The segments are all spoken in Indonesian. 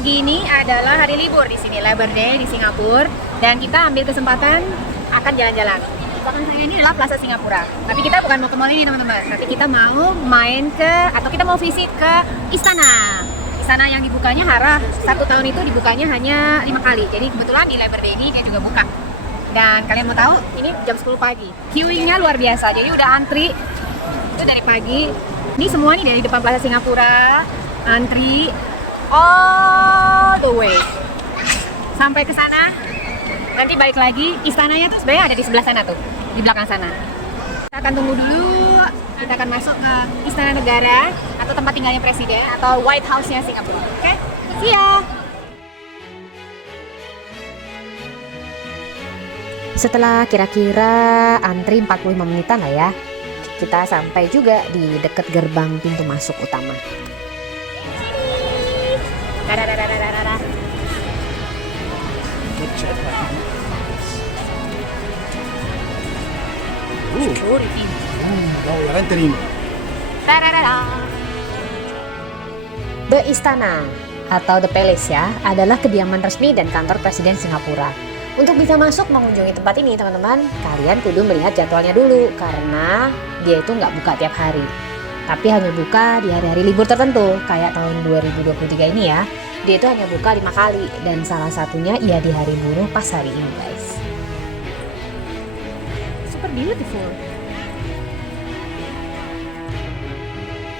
Pagi ini adalah hari libur di sini, Labor Day di Singapura, dan kita ambil kesempatan akan jalan-jalan. Di belakang saya ini adalah Plaza Singapura. Tapi kita bukan mau ke mall ini teman-teman, tapi kita mau main ke atau kita mau visit ke istana. Istana yang dibukanya satu tahun itu dibukanya hanya 5 kali. Jadi kebetulan di Labor Day ini dia juga buka. Dan kalian mau tahu, ini jam 10 pagi. Queuing-nya luar biasa. Jadi udah antri itu dari pagi. Ini semua nih dari depan Plaza Singapura, antri all the way sampai ke sana. Nanti balik lagi. Istananya tuh sebenarnya ada di sebelah sana tuh, di belakang sana. Kita akan tunggu dulu. Kita akan masuk ke Istana Negara atau tempat tinggalnya presiden atau White House-nya Singapura. Oke? See ya. Setelah kira-kira antri 45 menitan lah ya, kita sampai juga di dekat gerbang pintu masuk utama. The Istana atau The Palace ya adalah kediaman resmi dan kantor Presiden Singapura. Untuk bisa masuk mengunjungi tempat ini teman-teman, kalian kudu melihat jadwalnya dulu karena dia itu nggak buka tiap hari. Tapi hanya buka di hari-hari libur tertentu, kayak tahun 2023 ini ya. Dia itu hanya buka 5 kali dan salah satunya ya di hari buruh pas hari ini guys. Super beautiful.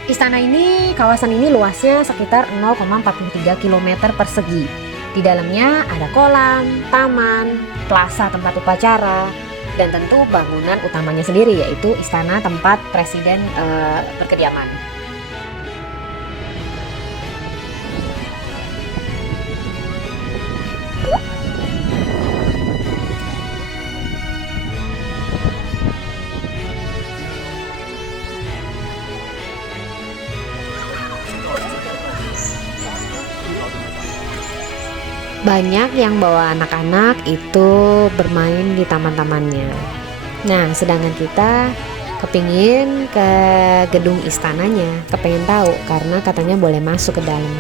Istana ini, kawasan ini luasnya sekitar 0,43 km persegi. Di dalamnya ada kolam, taman, plaza tempat upacara, dan tentu bangunan utamanya sendiri yaitu istana tempat presiden berkediaman. Banyak yang bawa anak-anak itu bermain di taman-tamannya. Nah, sedangkan kita kepingin ke gedung istananya, kepengen tahu karena katanya boleh masuk ke dalam.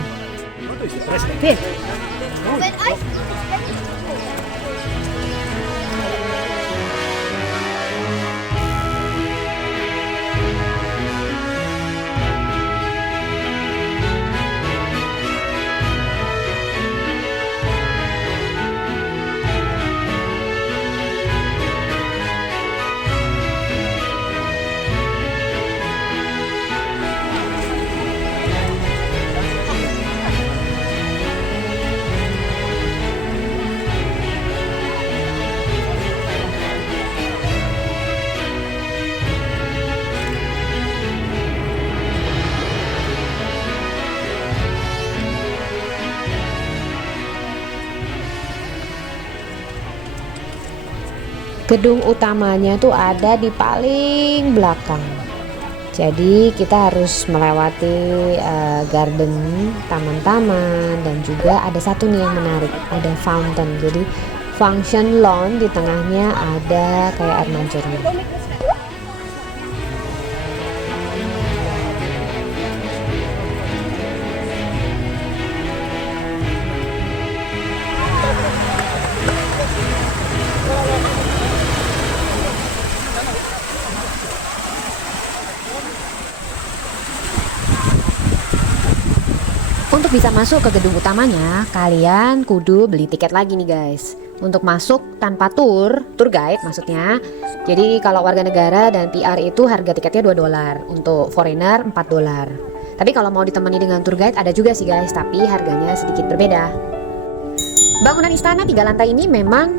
Gedung utamanya tuh ada di paling belakang. Jadi kita harus melewati garden, taman-taman, dan juga ada satu nih yang menarik, ada fountain. Jadi function lawn di tengahnya ada kayak air mancurnya. Untuk bisa masuk ke gedung utamanya, kalian kudu beli tiket lagi nih guys. Untuk masuk tanpa tour guide maksudnya. Jadi kalau warga negara dan PR itu harga tiketnya $2, untuk foreigner $4. Tapi kalau mau ditemani dengan tour guide ada juga sih guys, tapi harganya sedikit berbeda. Bangunan istana 3 lantai ini memang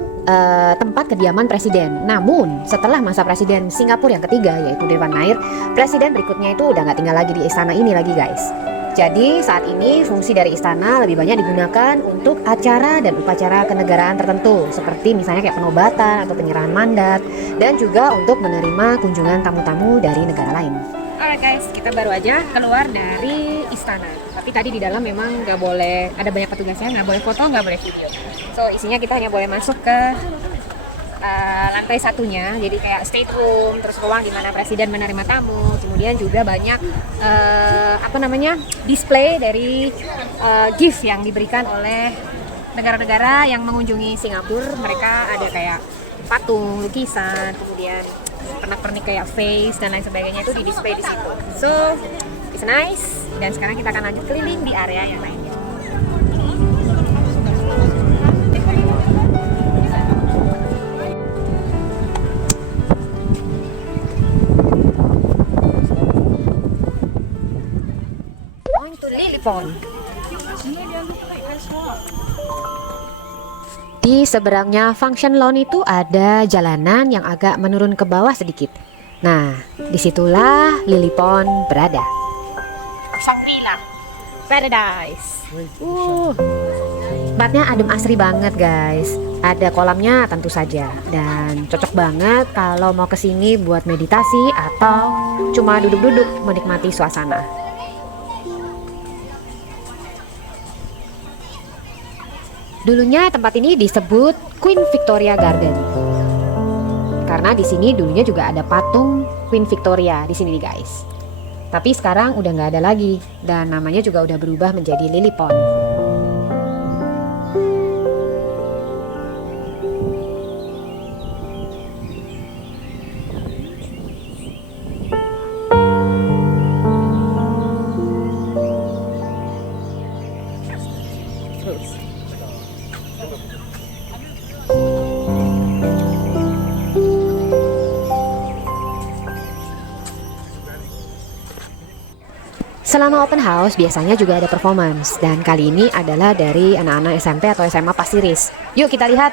tempat kediaman presiden. Namun setelah masa presiden Singapura yang ketiga yaitu Dewan Nair, presiden berikutnya itu udah nggak tinggal lagi di istana ini lagi guys. Jadi saat ini fungsi dari istana lebih banyak digunakan untuk acara dan upacara kenegaraan tertentu, seperti misalnya kayak penobatan atau penyerahan mandat, dan juga untuk menerima kunjungan tamu-tamu dari negara lain. Alright guys, kita baru aja keluar dari istana. Tapi tadi di dalam memang nggak boleh, ada banyak petugasnya, nggak boleh foto, nggak boleh video. So isinya kita hanya boleh masuk ke lantai satunya, jadi kayak state room, terus ruang di mana presiden menerima tamu, kemudian juga banyak display dari gift yang diberikan oleh negara-negara yang mengunjungi Singapura. Mereka ada kayak patung, lukisan, kemudian pernak-pernik kayak face dan lain sebagainya itu di display di situ. So, it's nice. Dan sekarang kita akan lanjut keliling di area yang lainnya. Going to Lillipon. Di seberangnya Function Lawn itu ada jalanan yang agak menurun ke bawah sedikit. Nah, disitulah Lillipon berada. Shangri-La Paradise. Tempatnya adem asri banget guys. Ada kolamnya tentu saja. Dan cocok banget kalau mau kesini buat meditasi atau cuma duduk-duduk menikmati suasana. Dulunya tempat ini disebut Queen Victoria Garden. Karena di sini dulunya juga ada patung Queen Victoria di sini nih guys. Tapi sekarang udah nggak ada lagi dan namanya juga udah berubah menjadi Lillipon. Selama open house biasanya juga ada performance dan kali ini adalah dari anak-anak SMP atau SMA Pasiris. Yuk kita lihat.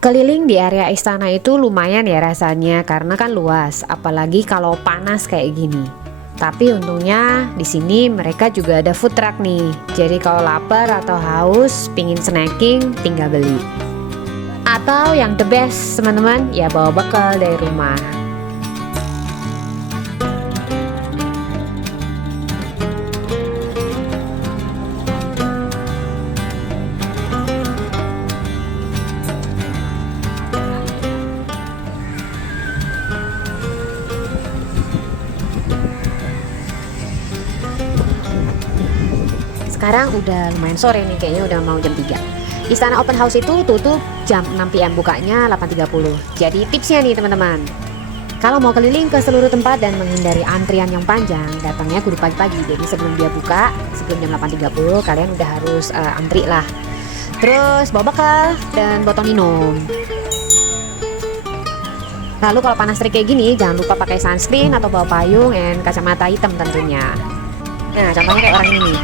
Keliling di area istana itu lumayan ya rasanya karena kan luas, apalagi kalau panas kayak gini. Tapi untungnya di sini mereka juga ada food truck nih. Jadi kalau lapar atau haus, pingin snacking, tinggal beli. Atau yang the best teman-teman, ya bawa bekal dari rumah. Sekarang udah lumayan sore nih, kayaknya udah mau jam 3. Istana Open House itu tutup jam 6 PM, bukanya 8.30. Jadi tipsnya nih teman-teman, kalau mau keliling ke seluruh tempat dan menghindari antrian yang panjang, datangnya kudu pagi-pagi. Jadi sebelum dia buka, sebelum jam 8.30, kalian udah harus antri lah. Terus bawa bekal dan botol minum. Lalu kalau panas terik kayak gini, jangan lupa pakai sunscreen atau bawa payung dan kacamata hitam tentunya. Nah, contohnya kayak orang ini nih.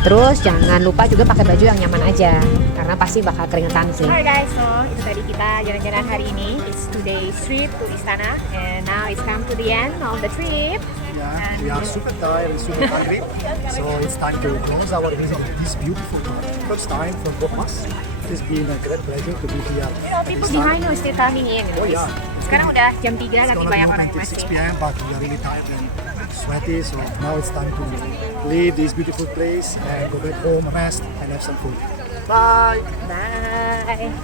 Terus jangan lupa juga pakai baju yang nyaman aja, karena pasti bakal keringetan sih. Alright guys, so itu tadi kita jalan-jalan hari ini. It's today's trip to Istana, and now it's come to the end of the trip. Yeah, we are super tired and super hungry, so it's time to close our visit to this beautiful park. First time from Bokmas. It's been a great pleasure to be here. You know, people behind us still coming in. Oh yeah. Sekarang udah jam 3, It's lagi gonna banyak be orang yang until 6 masih. p.m. but we are really tired and sweaty, so now it's time to leave this beautiful place and go back home, rest, and have some food. Bye. Bye.